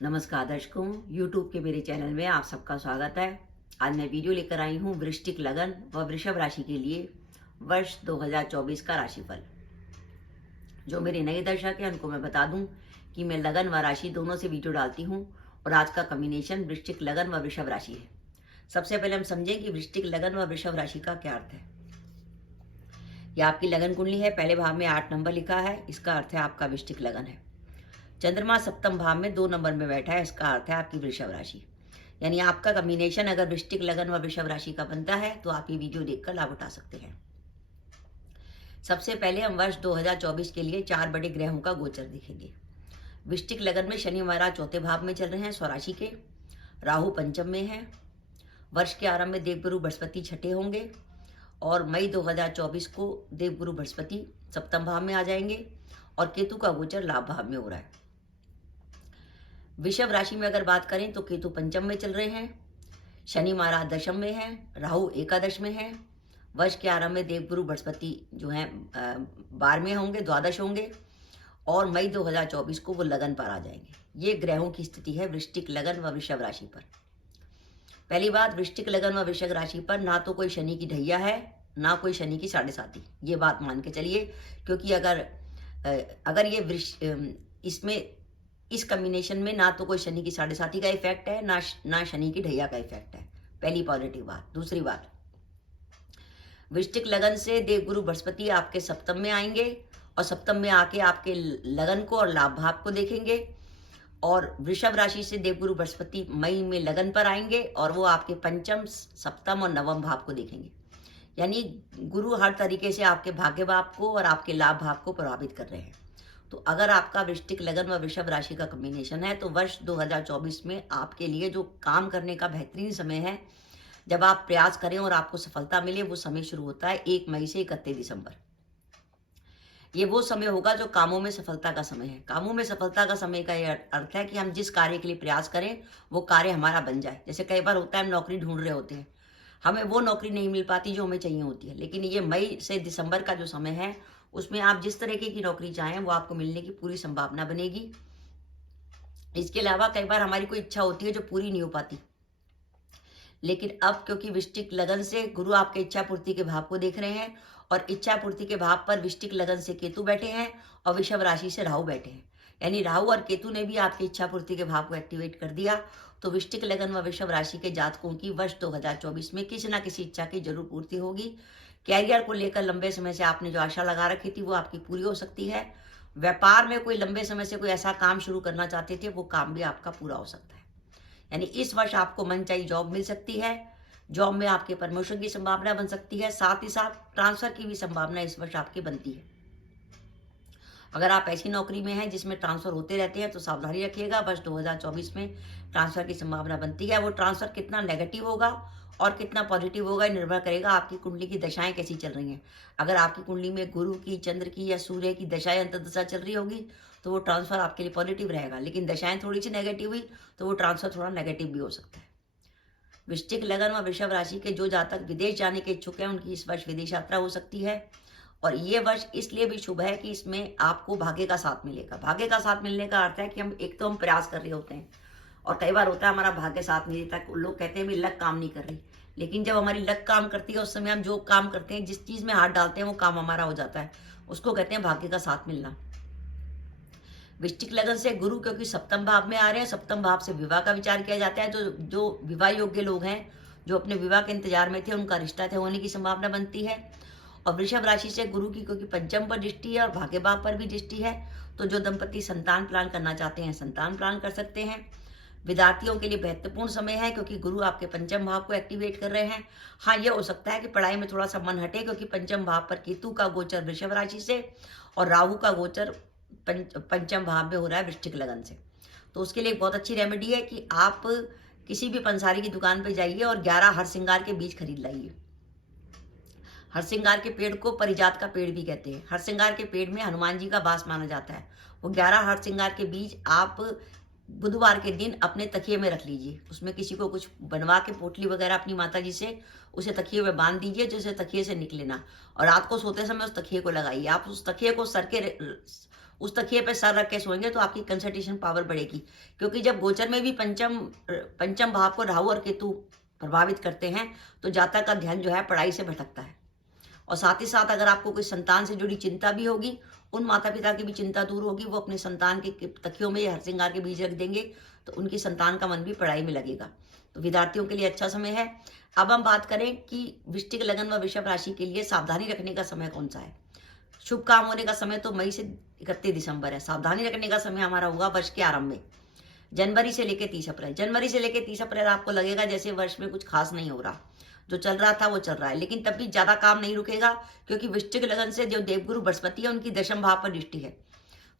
नमस्कार दर्शकों, YouTube के मेरे चैनल में आप सबका स्वागत है। आज मैं वीडियो लेकर आई हूँ वृश्चिक लगन व वृषभ राशि के लिए वर्ष 2024 का राशिफल। जो मेरे नए दर्शक हैं उनको मैं बता दूं कि मैं लगन व राशि दोनों से वीडियो डालती हूँ और आज का कॉम्बिनेशन वृश्चिक लगन व वृषभ राशि है। सबसे पहले हम समझें कि वृश्चिक लगन व वृषभ राशि का क्या अर्थ है। यह आपकी लगन कुंडली है। पहले भाव में 8 नंबर लिखा है, इसका अर्थ है आपका वृश्चिक लगन है। चंद्रमा सप्तम भाव में 2 नंबर में बैठा है, इसका अर्थ है आपकी वृषभ राशि। यानी आपका कॉम्बिनेशन अगर वृश्चिक लगन व वृषभ राशि का बनता है तो आप ये वीडियो देखकर लाभ उठा सकते हैं। सबसे पहले हम वर्ष 2024 के लिए 4 बड़े ग्रहों का गोचर देखेंगे। वृश्चिक लगन में शनि महाराज चौथे भाव में चल रहे हैं स्वराशि के, राहु पंचम में है। वर्ष के आरंभ में देवगुरु बृहस्पति छठे होंगे और मई 2024 को देवगुरु बृहस्पति सप्तम भाव में आ जाएंगे और केतु का गोचर लाभ भाव में हो रहा है। वृषभ राशि में अगर बात करें तो केतु पंचम में चल रहे हैं, शनि महाराज दशम में है, राहु एकादश में है। वर्ष के आरंभ में देवगुरु बृहस्पति जो है 12वें होंगे, द्वादश होंगे और मई 2024 को वो लगन पर आ जाएंगे। ये ग्रहों की स्थिति है वृश्चिक लगन व वृषभ राशि पर। पहली बात, वृश्चिक लगन व वृषभ राशि पर ना तो कोई शनि की ढैया है, ना कोई शनि की साढ़े साती। ये बात मान के चलिए, क्योंकि अगर ये इसमें इस कॉम्बिनेशन में ना तो कोई शनि की साढ़े साती का इफेक्ट है, ना शनि की ढैया का इफेक्ट है। पहली पॉजिटिव बात। दूसरी बात, वृश्चिक लगन से देवगुरु बृहस्पति आपके सप्तम में आएंगे और सप्तम में आके आपके लगन को और लाभ भाव को देखेंगे और वृषभ राशि से देवगुरु बृहस्पति मई में लगन पर आएंगे और वो आपके पंचम, सप्तम और नवम भाव को देखेंगे। यानी गुरु हर तरीके से आपके भाग्य भाव को और आपके लाभ भाव को प्रभावित कर रहे हैं। तो अगर आपका वृश्चिक लगन व वृषभ राशि का कॉम्बिनेशन है तो वर्ष 2024 में आपके लिए जो काम करने का बेहतरीन समय है, जब आप प्रयास करें और आपको सफलता मिले, वो समय शुरू होता है 1 मई से 31 दिसंबर। ये वो समय होगा जो कामों में सफलता का समय है। कामों में सफलता का समय का ये अर्थ है कि हम जिस कार्य के लिए प्रयास करें वो कार्य हमारा बन जाए। जैसे कई बार होता है हम नौकरी ढूंढ रहे होते हैं, हमें वो नौकरी नहीं मिल पाती जो हमें चाहिए होती है, लेकिन ये मई से दिसंबर का जो समय है उसमें आप जिस तरीके की नौकरी चाहें वो आपको मिलने की पूरी संभावना बनेगी। इसके अलावा कई बार हमारी कोई इच्छा होती है जो पूरी नहीं हो पाती, लेकिन अब क्योंकि वृश्चिक लगन से गुरु आपके इच्छा पूर्ति के भाव को देख रहे हैं और इच्छा पूर्ति के भाव पर वृश्चिक लगन से केतु बैठे हैं और वृषभ राशि से राहु बैठे हैं, यानी राहु और केतु ने भी आपकी इच्छा पूर्ति के भाव को एक्टिवेट कर दिया। तो वृश्चिक लगन व वृषभ राशि के जातकों की वर्ष 2024 में किसी ना किसी इच्छा की जरूर पूर्ति होगी। कैरियर को लेकर लंबे समय से आपने जो आशा लगा रखी थी वो आपकी पूरी हो सकती है। व्यापार में कोई लंबे समय से कोई ऐसा काम शुरू करना चाहते थे, वो काम भी आपका पूरा हो सकता है। यानी इस वर्ष आपको मनचाही जॉब मिल सकती है। जॉब में आपके प्रमोशन की संभावना बन सकती है, साथ ही साथ ट्रांसफर की भी संभावना इस वर्ष आपकी बनती है। अगर आप ऐसी नौकरी में हैं जिसमें ट्रांसफर होते रहते हैं तो सावधानी रखिएगा। वर्ष 2024 में ट्रांसफर की संभावना बनती है। वो ट्रांसफर कितना नेगेटिव होगा और कितना पॉजिटिव होगा निर्भर करेगा आपकी कुंडली की दशाएं कैसी चल रही हैं। अगर आपकी कुंडली में गुरु की, चंद्र की या सूर्य की दशाएं अंतर्दशा चल रही होगी तो वो ट्रांसफर आपके लिए पॉजिटिव रहेगा, लेकिन दशाएं थोड़ी सी नेगेटिव हुई तो वो ट्रांसफर थोड़ा नेगेटिव भी हो सकता है। वृश्चिक लगन व वृषभ राशि के जो जातक विदेश जाने के इच्छुक हैं उनकी इस वर्ष विदेश यात्रा हो सकती है और ये वर्ष इसलिए भी शुभ है कि इसमें आपको भाग्य का साथ मिलेगा। भाग्य का साथ मिलने का अर्थ है कि हम प्रयास कर रहे होते हैं और कई बार होता है हमारा भाग्य साथ नहीं देता। लोग कहते हैं भी लक काम नहीं कर रही, लेकिन जब हमारी लक काम करती है उस समय हम जो काम करते हैं, जिस चीज में हाथ डालते हैं वो काम हमारा हो जाता है। उसको कहते हैं भाग्य का साथ मिलना। वृश्चिक लगन से गुरु क्योंकि सप्तम भाव में आ रहे हैं, सप्तम भाव से विवाह का विचार किया जाता है। जो विवाह योग्य लोग हैं, जो अपने विवाह के इंतजार में थे, उनका रिश्ता तय होने की संभावना बनती है। और वृषभ राशि से गुरु की क्योंकि पंचम पर दृष्टि है और भाग्य भाव पर भी दृष्टि है, तो जो दंपति संतान प्लान करना चाहते हैं संतान प्लान कर सकते हैं। विद्यार्थियों के लिए महत्वपूर्ण समय है क्योंकि गुरु आपके पंचम भाव को एक्टिवेट कर रहे हैं। हाँ, यह हो सकता है कि पढ़ाई में थोड़ा सा मन हटे क्योंकि पंचम भाव पर केतु का गोचर वृषभ राशि से और राहु का गोचर पंचम भाव में हो रहा है वृश्चिक लगन से। तो उसके लिए एक बहुत अच्छी रेमेडी है कि आप किसी भी पंसारी की दुकान पे जाइए और 11 हरसिंगार के बीज खरीद लाइए। हरसिंगार के पेड़ को परिजात का पेड़ भी कहते हैं। हरसिंगार के पेड़ में हनुमान जी का वास माना जाता है। वो 11 हरसिंगार के बीज आप बुधवार के दिन अपने तकिए में रख लीजिए। उसमें किसी को कुछ बनवा के पोटली वगैरह अपनी माता जी से उसे तकिए में बांध दीजिए, जिसे तकिए से निकलेना, और रात को सोते समय उस तकिए को लगाइए। आप उस तकिए को सर के उस तकिए पे सर रख के सोएंगे तो आपकी कंसंट्रेशन पावर बढ़ेगी, क्योंकि जब गोचर में भी पंचम भाव को राहु और केतु प्रभावित करते हैं तो जातक का ध्यान जो है पढ़ाई से भटकता है। और साथ ही साथ अगर आपको कोई संतान से जुड़ी चिंता भी होगी, उन माता पिता की भी चिंता दूर होगी। वो अपने संतान के तकियों में हरसिंगार के बीज रख देंगे तो उनकी संतान का मन भी पढ़ाई में लगेगा। तो विद्यार्थियों के लिए अच्छा समय है। अब हम बात करें कि वृश्चिक लगन व वृषभ राशि के लिए सावधानी रखने का समय कौन सा है। शुभ काम होने का समय तो मई से 31 दिसंबर है। सावधानी रखने का समय हमारा होगा वर्ष के आरंभ में, जनवरी से लेकर 30 अप्रैल। जनवरी से लेकर 30 अप्रैल आपको लगेगा जैसे वर्ष में कुछ खास नहीं हो रहा, जो चल रहा था वो चल रहा है, लेकिन तब भी ज्यादा काम नहीं रुकेगा, क्योंकि वृश्चिक लगन से जो देवगुरु बृहस्पति है उनकी दशम भाव पर दृष्टि है।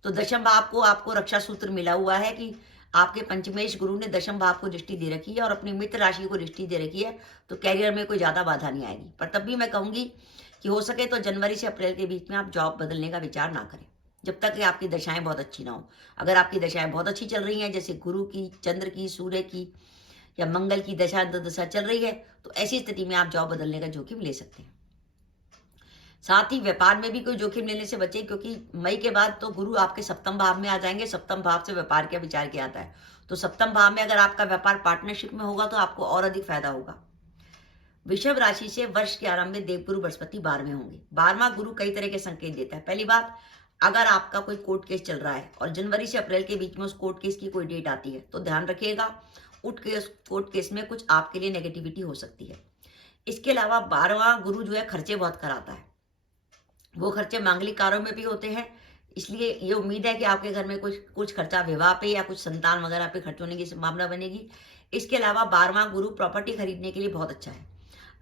तो दशम भाव को आपको रक्षा सूत्र मिला हुआ है कि आपके पंचमेश गुरु ने दशम भाव को दृष्टि दे रखी है और अपनी मित्र राशि को दृष्टि दे रखी है, तो कैरियर में कोई ज्यादा बाधा नहीं आएगी। पर तब भी मैं कहूंगी कि हो सके तो जनवरी से अप्रैल के बीच में आप जॉब बदलने का विचार ना करें, जब तक कि आपकी दशाएं बहुत अच्छी ना हो। अगर आपकी दशाएं बहुत अच्छी चल रही हैं, जैसे गुरु की, चंद्र की, सूर्य की या मंगल की दशा दशा चल रही है, तो ऐसी स्थिति में आप जॉब बदलने का जोखिम ले सकते हैं। साथ ही व्यापार में भी कोई जोखिम लेने से बचे, क्योंकि मई के बाद तो गुरु आपके सप्तम भाव में आ जाएंगे। सप्तम भाव से व्यापार का विचार किया आता है, तो सप्तम भाव में अगर आपका व्यापार पार्टनरशिप में होगा तो आपको और अधिक फायदा होगा। वृषभ राशि से वर्ष के आरंभ में देवगुरु बृहस्पति 12वें होंगे। 12वां गुरु कई तरह के संकेत देता है। पहली बात, अगर आपका कोई कोर्ट केस चल रहा है और जनवरी से अप्रैल के बीच में उस कोर्ट केस की कोई डेट आती है, तो ध्यान रखिएगा कोर्ट केस में कुछ आपके लिए नेगेटिविटी हो सकती है। इसके अलावा 12वां गुरु जो है खर्चे बहुत कराता है। वो खर्चे मांगलिक कार्यों में भी होते हैं, इसलिए ये उम्मीद है कि आपके घर में कुछ खर्चा विवाह पे या कुछ संतान वगैरह पे खर्च होने की संभावना बनेगी। इसके अलावा 12वां गुरु प्रॉपर्टी खरीदने के लिए बहुत अच्छा है।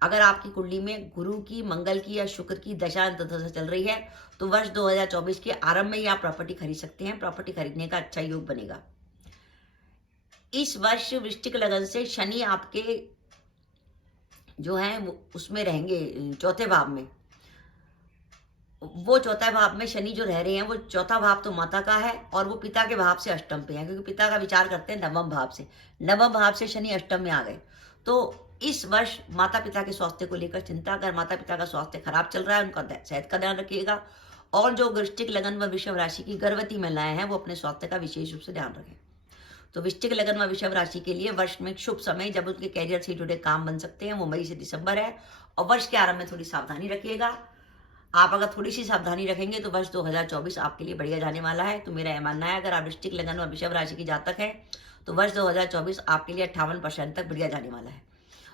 अगर आपकी कुंडली में गुरु की, मंगल की या शुक्र की दशा चल रही है, तो वर्ष 2024 के आरंभ में ही आप प्रॉपर्टी खरीद सकते हैं। प्रॉपर्टी खरीदने का अच्छा योग बनेगा। इस वर्ष वृश्चिक लगन से शनि आपके जो है उसमें रहेंगे चौथे भाव में। वो चौथा भाव में शनि जो रह रहे हैं, वो चौथा भाव तो माता का है और वो पिता के भाव से अष्टम पे है, क्योंकि पिता का विचार करते हैं नवम भाव से। नवम भाव से शनि अष्टम में आ गए, तो इस वर्ष माता पिता के स्वास्थ्य को लेकर चिंता। अगर माता पिता का स्वास्थ्य खराब चल रहा है, उनका सेहत का ध्यान रखिएगा। और जो वृश्चिक लगन व वृषभ राशि की गर्भवती महिलाएं हैं, वो अपने स्वास्थ्य का विशेष रूप से ध्यान रखें। तो वृश्चिक लगन व वृषभ राशि के लिए वर्ष में शुभ समय जब उनके कैरियर से जुड़े काम बन सकते हैं, वो मई से दिसंबर है। और वर्ष के आरंभ में थोड़ी सावधानी रखिएगा। आप अगर थोड़ी सी सावधानी रखेंगे तो वर्ष 2024 आपके लिए बढ़िया जाने वाला है। तो मेरा यह मानना है, अगर आप वृश्चिक लगन व वृषभ राशि की जातक है तो वर्ष 2024 आपके लिए 58% तक बढ़िया जाने वाला है।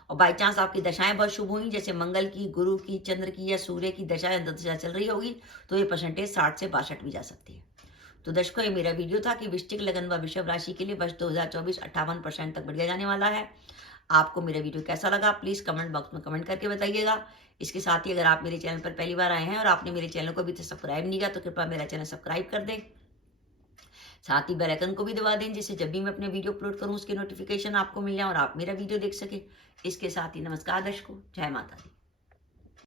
और बाई चांस आपकी दशाएं बहुत शुभ हुई, जैसे मंगल की, गुरु की, चंद्र की या सूर्य की दशा चल रही होगी, तो ये परसेंटेज 60 से 62 भी जा सकती है। तो दर्शकों, ये मेरा वीडियो था कि वृश्चिक लगन व वृषभ राशि के लिए वर्ष 2024 58% तक बढ़िया जाने वाला है। आपको मेरा वीडियो कैसा लगा प्लीज कमेंट बॉक्स में कमेंट करके बताइएगा। इसके साथ ही अगर आप मेरे चैनल पर पहली बार आए हैं और आपने मेरे चैनल को अभी तक सब्सक्राइब नहीं किया, तो कृपया मेरा चैनल सब्सक्राइब कर दें। साथ ही बेल आइकन को भी दबा दें, जिससे जब भी मैं अपने वीडियो अपलोड करूं उसके नोटिफिकेशन आपको मिल जाए और आप मेरा वीडियो देख सके। इसके साथ ही नमस्कार दर्शकों, जय माता दी।